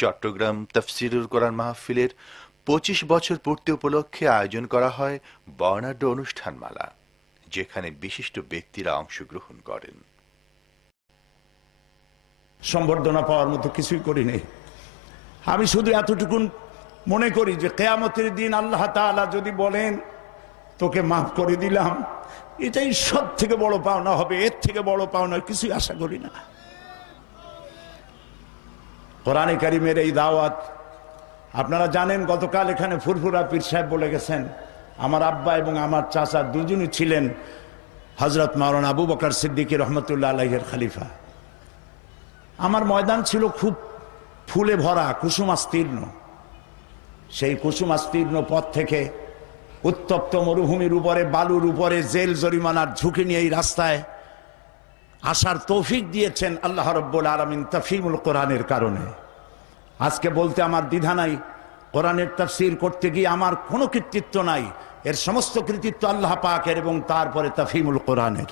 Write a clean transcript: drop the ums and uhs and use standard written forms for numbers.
চট্টগ্রাম তাফসীরুল কোরআন মাহফিলের ২৫ বছর পূর্তি উপলক্ষে আয়োজন করা হয় বর্ণাঢ্য অনুষ্ঠানমালা, যেখানে বিশিষ্ট ব্যক্তিরা অংশগ্রহণ করেন। সম্বর্ধনা পাওয়ার মতো কিছুই করিনি। আমি শুধু এতটুকুন মনে করি যে কিয়ামতের দিন আল্লাহ তাআলা যদি বলেন তোকে মাফ করে দিলাম, এটাই সব থেকে বড় পাওনা হবে। এর থেকে বড় পাওনা কিছুই আশা করি না। কোরআনে কারিমের এই দাওয়াত আপনারা জানেন, গতকাল এখানে ফুরফুরা পীর সাহেব বলে গেছেন, আমার আব্বা এবং আমার চাচা দুজনই ছিলেন হযরত মাওলানা আবু বকর সিদ্দিক রহমতুল্লাহ আলাইহির খলিফা। আমার ময়দান ছিল খুব ফুলে ভরা, কুসুমাস্তীর্ণ। সেই কুসুমাস্তীর্ণ পথ থেকে উত্তপ্ত মরুভূমির উপরে, বালুর উপরে জেল জরিমানার ঝুঁকি নিয়ে এই রাস্তায় আসার তৌফিক দিয়েছেন আল্লাহ রাব্বুল আলামিন তাফহিমুল কোরআনের কারণে। আজকে বলতে আমার দ্বিধা নাই, কোরআনের তাফসীর করতে গিয়ে আমার কোনো কৃতিত্ব নাই, এর সমস্ত কৃতিত্ব আল্লাহ পাকের এবং তারপরে তাফহিমুল কোরআনের।